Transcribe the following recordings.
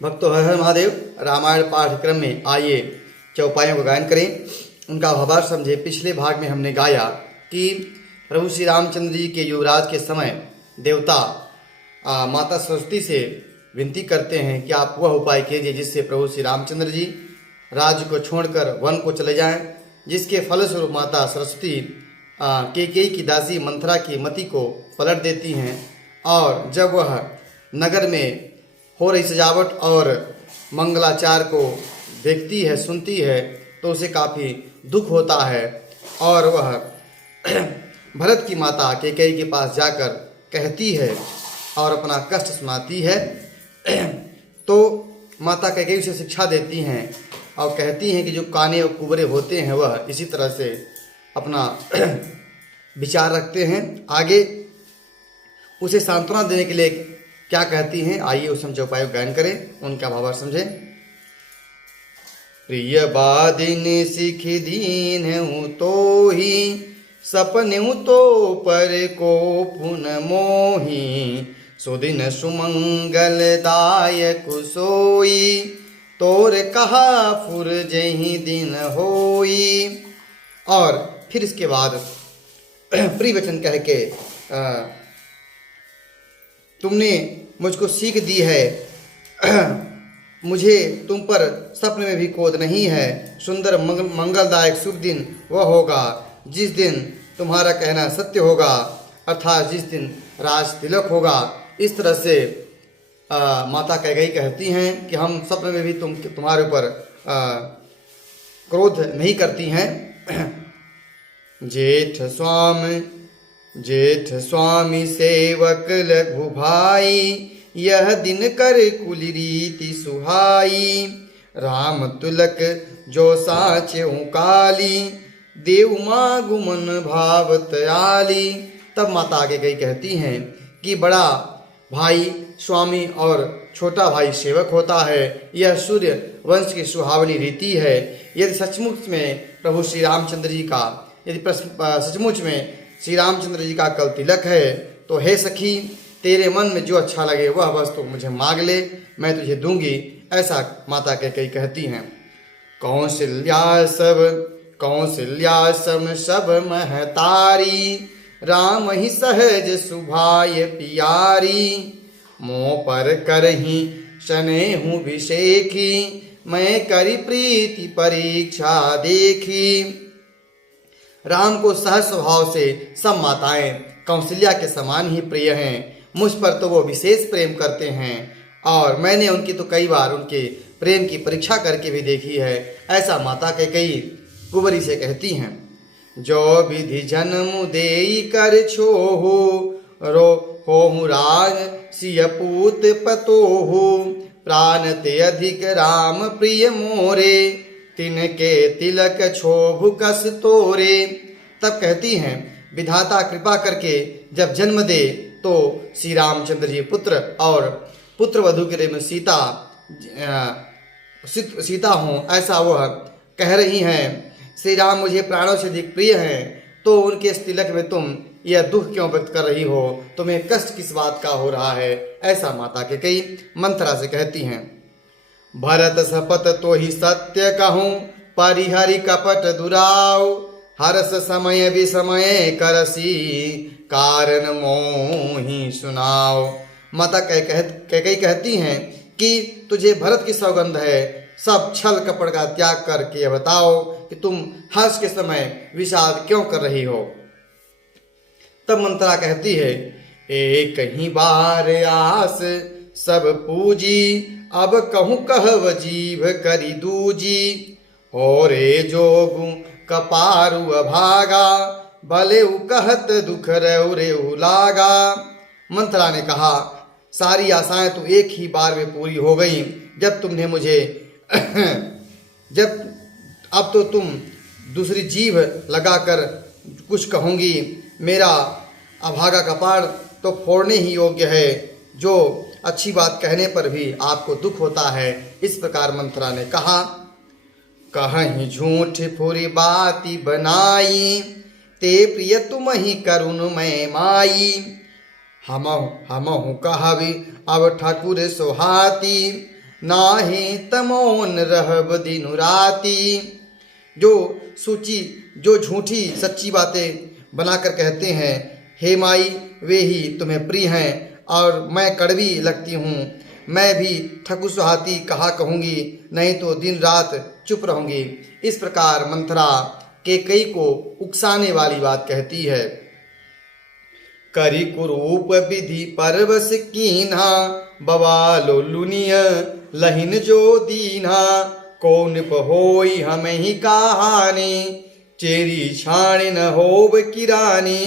भक्तों, हर हर महादेव। रामायण पाठ्यक्रम में आइए चौपाइयों का गायन करें, उनका भावार्थ समझे। पिछले भाग में हमने गाया कि प्रभु श्री रामचंद्र जी के युवराज के समय देवता माता सरस्वती से विनती करते हैं कि आप वह उपाय कीजिए जिससे प्रभु श्री रामचंद्र जी राज्य को छोड़कर वन को चले जाएं, जिसके फलस्वरूप माता सरस्वती कैकेयी की दासी मंथरा की मति को पलट देती हैं। और जब वह नगर में हो रही सजावट और मंगलाचार को देखती है, सुनती है, तो उसे काफ़ी दुख होता है और वह भरत की माता कैकेयी के पास जाकर कहती है और अपना कष्ट सुनाती है। तो माता कैकेयी उसे शिक्षा देती हैं और कहती हैं कि जो काने और कुबरे होते हैं वह इसी तरह से अपना विचार रखते हैं। आगे उसे सांत्वना देने के लिए क्या कहती हैं, आइए उस हम चौपाई को गायन करें, उनका भावार्थ समझें। प्रिय बादिन सिख दीन हूँ तो ही सपने तो पर को पुन मोही सुदिन सुमंगल दायक सोई तोर कहा फुर जही दिन होई। और फिर इसके बाद प्रिय वचन कह के तुमने मुझको सीख दी है, मुझे तुम पर स्वप्न में भी क्रोध नहीं है। सुंदर मंगलदायक शुभ दिन वह होगा जिस दिन तुम्हारा कहना सत्य होगा, अर्थात जिस दिन राज तिलक होगा। इस तरह से माता कैकेयी कहती हैं कि हम स्वप्न में भी तुम्हारे ऊपर क्रोध नहीं करती हैं। जेठ स्वामी सेवक लघु भाई यह दिन कर कुल रीति सुहाई राम तुलक जो साचे काली देव माँ गुमन भावत आली। तब माता आगे गई कहती हैं कि बड़ा भाई स्वामी और छोटा भाई सेवक होता है, यह सूर्य वंश की सुहावनी रीति है। यदि सचमुच में प्रभु श्री रामचंद्र जी का सचमुच में श्री रामचंद्र जी का कल तिलक है तो हे सखी, तेरे मन में जो अच्छा लगे वह वस्तु मुझे मांग ले, मैं तुझे दूंगी। ऐसा माता कैकेयी कहती हैं। कौशल्या सम सब महतारी राम ही सहज सुभाय पियारी मोह पर करही शने हूँ विषेखी मैं करी प्रीति परीक्षा देखी। राम को सहज स्वभाव से सब माताएं कौशल्या के समान ही प्रिय हैं, मुझ पर तो वो विशेष प्रेम करते हैं और मैंने उनकी तो कई बार उनके प्रेम की परीक्षा करके भी देखी है। ऐसा माता कैकेयी कुंवरी से कहती हैं। जो विधि जन्म देई कर छोहु रो होहु राज सिय पूत पतोहु प्राण ते अधिक राम प्रिय मोरे तिनके तिलक क्षोभ कस तोरे। तब कहती हैं, विधाता कृपा करके जब जन्म दे तो श्री रामचंद्र जी पुत्र और पुत्र वधू के रूप में सीता हों, ऐसा वह कह रही हैं। श्री राम मुझे प्राणों से अधिक प्रिय हैं, तो उनके इस तिलक में तुम यह दुख क्यों व्यक्त कर रही हो, तुम्हें कष्ट किस बात का हो रहा है। ऐसा माता कैकेयी मंथरा से कहती हैं। भरत सपत तो ही सत्य कहूँ परिहरि कपट दुराव हरस समय विसमय करसी कारण मोहि सुनाओ। माता कैकेयी कहती हैं कि तुझे भरत की सौगंध है, सब छल कपट का त्याग करके यह बताओ कि तुम हर्ष के समय विषाद क्यों कर रही हो। तब मंत्रा कहती है, एक ही बार आस सब पूजी अब कहूँ कहव जीव करी दूजी हो रे जोगु कपारु अभागा भले कहत दुख रे लागा। मंत्रा ने कहा, सारी आशाएं तो एक ही बार में पूरी हो गई जब तुमने मुझे अब तो तुम दूसरी जीभ लगाकर कुछ कहूँगी। मेरा अभागा कपार तो फोड़ने ही योग्य है, जो अच्छी बात कहने पर भी आपको दुख होता है। इस प्रकार मंथरा ने कहा। कहीं झूठ फुरी बाती बनाई ते प्रिय तुम ही करुण मैं माई हमहु कहवी अब ठाकुर सोहाती नाहे तमोन रहब दिनु राती। जो सूची जो झूठी सच्ची बातें बनाकर कहते हैं, हे माई वे ही तुम्हें प्रिय हैं और मैं कड़वी लगती हूँ। मैं भी ठकु सुहाती कहा कहूँगी, नहीं तो दिन रात चुप रहूँगी। इस प्रकार मंथरा कैकेयी को उकसाने वाली बात कहती है। करी कुरूप विधि परवश कीन्हा, बवालो लुनिय लहिन जो दीन्हा। कौन पहोई हमें ही कहानी, चेरी छाण न होब किरानी।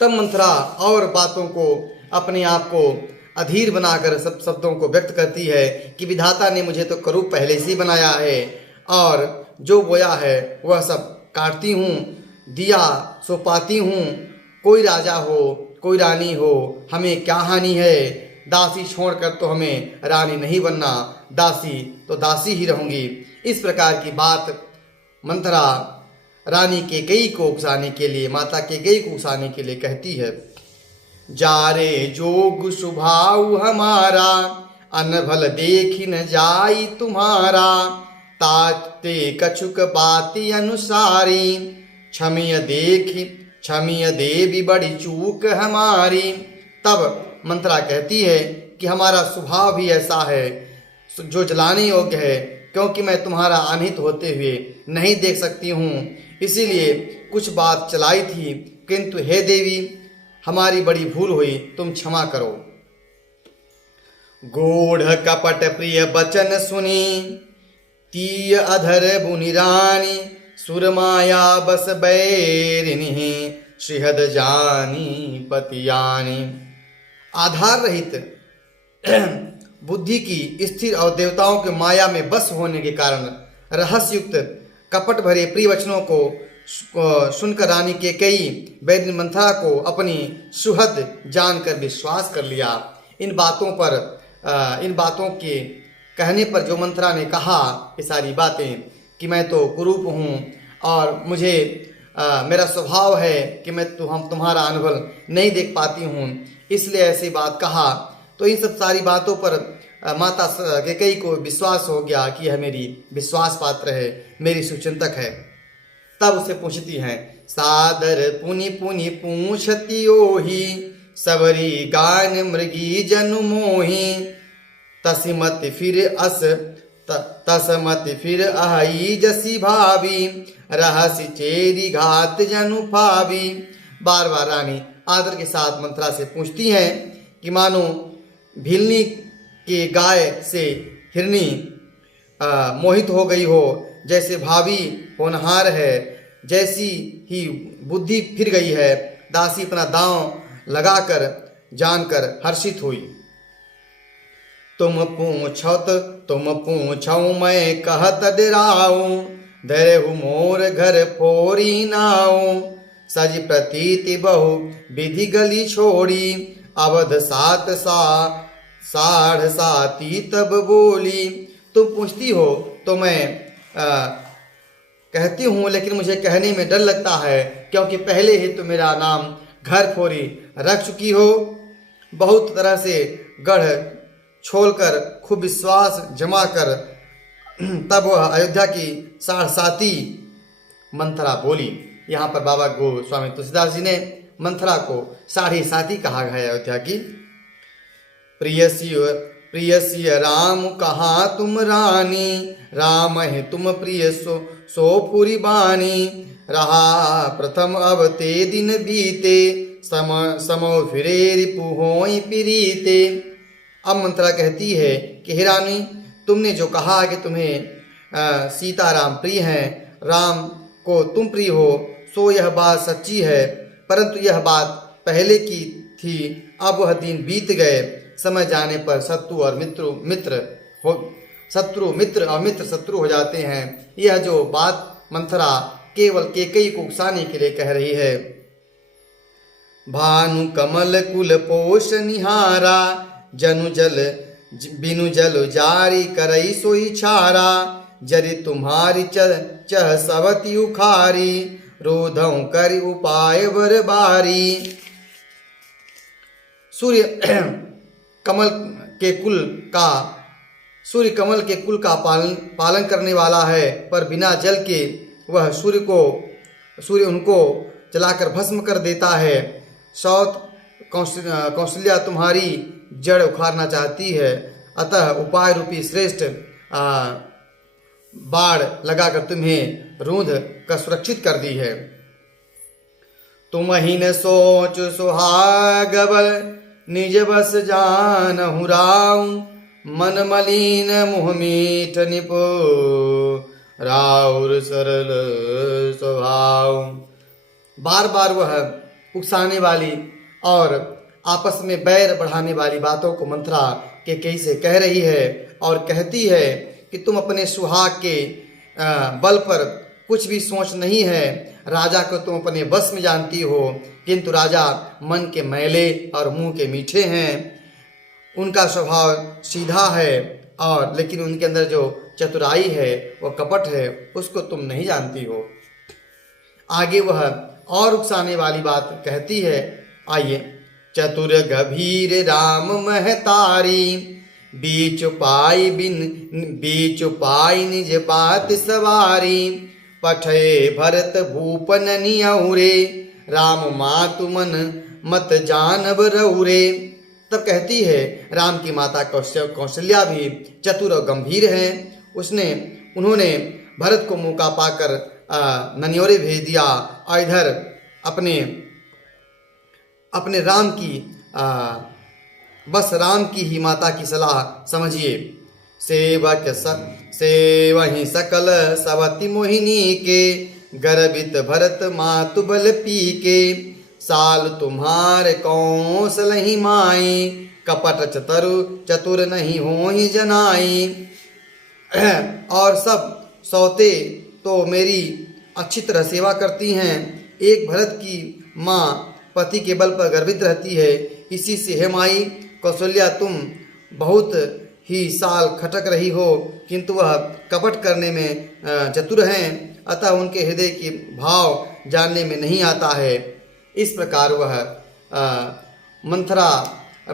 तब मंथरा और बातों को अपने आप को अधीर बनाकर सब शब्दों को व्यक्त करती है कि विधाता ने मुझे तो करूप पहले से ही बनाया है और जो बोया है वह सब काटती हूँ, दिया सो पाती हूँ। कोई राजा हो कोई रानी हो हमें क्या हानि है, दासी छोड़कर तो हमें रानी नहीं बनना, दासी तो दासी ही रहूँगी। इस प्रकार की बात मंथरा रानी कैकेयी को उकसाने के लिए, माता कैकेयी को उकसाने के लिए कहती है। जारे जोग सुभाव हमारा, अनभल देखी न जाई तुम्हारा। ताते कछुक बाती अनुसारी, क्षमिय देवी बड़ी चूक हमारी। तब मंथरा कहती है कि हमारा स्वभाव भी ऐसा है जो जलाने योग्य है, क्योंकि मैं तुम्हारा अनहित होते हुए नहीं देख सकती हूँ, इसीलिए कुछ बात चलाई थी, किंतु हे देवी हमारी बड़ी भूल हुई, तुम क्षमा करो। गूढ़ कपट प्रिय बचन सुनी, तीय अधर बुनि रानी। सुरमाया बस बैरिनी, श्रीहद जानी पतियानी। आधार रहित बुद्धि की स्थिर और देवताओं के माया में बस होने के कारण रहस्युक्त कपट भरे प्रिय वचनों को सुनकर रानी कैकेयी बैरिनी मंथरा को अपनी सुहद जानकर विश्वास कर लिया। इन बातों के कहने पर जो मंथरा ने कहा ये सारी बातें कि मैं तो कुरूप हूँ और मुझे मेरा स्वभाव है कि मैं तुम्हारा अनुभव नहीं देख पाती हूँ, इसलिए ऐसी बात कहा। तो इन सब सारी बातों पर माता कैकेयी को विश्वास हो गया कि यह मेरी विश्वास पात्र है, मेरी सुचिंतक है। तब उसे पूछती हैं, सादर पुनि पुनि पूछती ओही। सबरी गान मृगी जनु मोही। तसमत फिर अहि जसी भावी। रहसी चेरी घात जनु पावी। बार बार रानी आदर के साथ मंथरा से पूछती हैं कि मानो भिलनी के गाय से हिरनी मोहित हो गई हो, जैसे भावी होनहार है, जैसी ही बुद्धि फिर गई है। दासी अपना दांव लगाकर जानकर हर्षित हुई। तुम पूछो मैं कहत डराऊं। धरहु मोर घर फोरी नाऊं। सज प्रतीति बहु विधि गली छोड़ी। अवध साढ़ साती तब बोली। तुम पूछती हो तो मैं कहती हूँ, लेकिन मुझे कहने में डर लगता है, क्योंकि पहले ही तो मेरा नाम घर फोरी रख चुकी हो। बहुत तरह से गढ़ छोड़कर खूब विश्वास जमा कर तब वह अयोध्या की साढ़ साती मंथरा बोली। यहाँ पर बाबा गोस्वामी तुलसीदास जी ने मंथरा को साढ़े साती कहा है अयोध्या की। प्रियसी राम कहा तुम रानी। राम है तुम प्रिय सो पुरी बानी। रहा प्रथम अब ते दिन बीते। समो फिरे रिपु होई प्रीते। अब मंथरा कहती है कि हे रानी, तुमने जो कहा कि तुम्हें सीताराम प्रिय हैं, राम को तुम प्रिय हो, सो यह बात सच्ची है, परंतु यह बात पहले की थी, अब वह दिन बीत गए। समय जाने पर शत्रु और मित्र शत्रु हो जाते हैं। यह जो बात मंथरा केवल कैकेयी को उकसाने के लिए कह रही है। भानु कमल कुल पोष निहारा। बिनु जल जारी करई सोई छारा। जरि तुम्हारी चह सवती उखारी। रोधौ करि उपाय वर बारी। सूर्य कमल के कुल का सूर्य कमल के कुल का पालन करने वाला है, पर बिना जल के वह सूर्य उनको जलाकर भस्म कर देता है। सौत कौशल्या तुम्हारी जड़ उखाड़ना चाहती है, अतः उपाय रूपी श्रेष्ठ बाढ़ लगाकर तुम्हें रूंध कर सुरक्षित कर दी है। तुम ही न सोच सुहागबल निज बस जानहु राउ, मन मलिन मुँह मीठ निपो राउर सरल स्वभाव। बार बार वह उकसाने वाली और आपस में बैर बढ़ाने वाली बातों को मंथरा कैकेयी से कह रही है और कहती है कि तुम अपने सुहाग के बल पर कुछ भी सोच नहीं है। राजा को तुम अपने बस में जानती हो, किंतु राजा मन के मैले और मुंह के मीठे हैं। उनका स्वभाव सीधा है और लेकिन उनके अंदर जो चतुराई है वह कपट है, उसको तुम नहीं जानती हो। आगे वह और उकसाने वाली बात कहती है, आइए। चतुर गभीर राम महतारी, बीच पाई निज बात सवारी, पठे भरत भूपन नियौरे, राम मातु मन मत जानब रौरे। तब कहती है राम की माता कौशल्या भी चतुर और गंभीर है। उन्होंने भरत को मौका पाकर ननियोरे भेज दिया और इधर अपने राम की बस राम की ही माता की सलाह समझिए। सेवहि सकल सवति मोहिनी के, गर्वित भरत मातु बल पी के, साल तुम्हारे कौशलहि माई, कपट चतुर नहीं होहि जनाई। और सब सौते तो मेरी अच्छी तरह सेवा करती हैं। एक भरत की माँ पति के बल पर गर्वित रहती है, इसी से हे माई कौशल्या तुम बहुत ही साल खटक रही हो, किंतु वह कपट करने में चतुर हैं, अतः उनके हृदय के भाव जानने में नहीं आता है। इस प्रकार वह मंथरा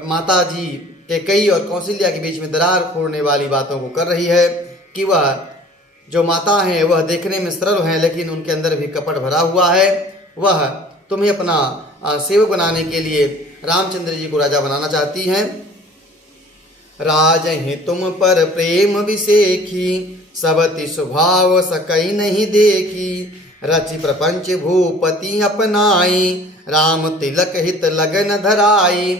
माता जी कैकेयी और कौशल्या के बीच में दरार फोड़ने वाली बातों को कर रही है कि वह जो माता हैं वह देखने में सरल हैं, लेकिन उनके अंदर भी कपट भरा हुआ है। वह तुम्हें अपना सेवक बनाने के लिए रामचंद्र जी को राजा बनाना चाहती हैं। राजहि तुम पर प्रेम विसेखी, सबति स्वभाव सकई नहीं देखी, रचि प्रपंच भूपति अपनाई, राम तिलक हित लगन धराई।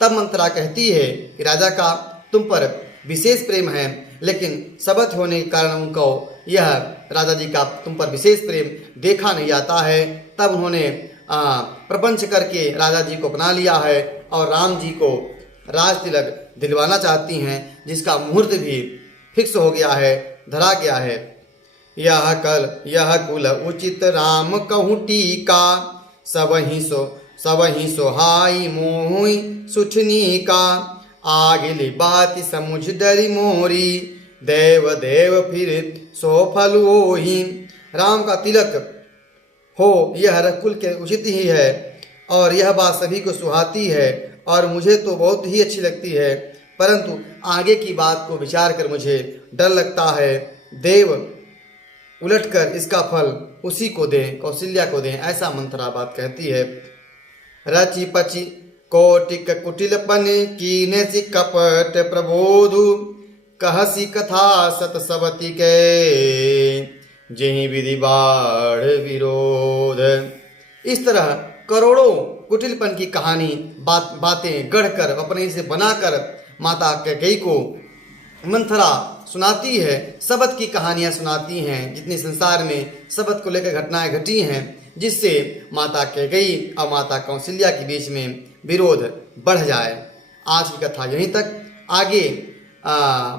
तब मंथरा कहती है कि राजा का तुम पर विशेष प्रेम है, लेकिन सबत होने के कारण उनको यह राजा जी का तुम पर विशेष प्रेम देखा नहीं जाता है। तब उन्होंने प्रपंच करके राजा जी को अपना लिया है और राम जी को राज तिलक दिलवाना चाहती हैं, जिसका मुहूर्त भी फिक्स हो गया है, धरा गया है। यह कुल उचित राम कहूँ टीका, सबहि सोहाई मोहि सुठनी का, आगिली बात समुझ डरी मोरी, देव फिर सो फल ओही। राम का तिलक हो यह रकुल के उचित ही है और यह बात सभी को सुहाती है और मुझे तो बहुत ही अच्छी लगती है, परंतु आगे की बात को विचार कर मुझे डर लगता है। देव उलटकर इसका फल उसी को दें, कौशल्या को दें, ऐसा मंथरा बात कहती है। रचि पचि कोटिक कुटिलपन कीने सी कपट प्रबोधु, कहसी कथा सत सबति के, जही विधि बाढ़ विरोध। इस तरह करोड़ों कुटिलपन की कहानी बातें गढ़कर अपने से बनाकर माता कैकेयी को मंथरा सुनाती है, सबत की कहानियाँ सुनाती हैं, जितनी संसार में सबत को लेकर घटनाएं घटी हैं, जिससे माता कैकेयी और माता कौशल्या के बीच में विरोध बढ़ जाए। आज की कथा यहीं तक। आगे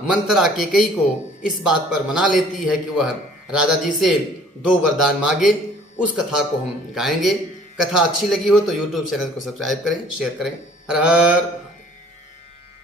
मंथरा कैकेयी को इस बात पर मना लेती है कि वह राजा जी से 2 वरदान मांगे। उस कथा को हम गाएंगे। कथा अच्छी लगी हो तो YouTube चैनल को सब्सक्राइब करें, शेयर करें। हर हर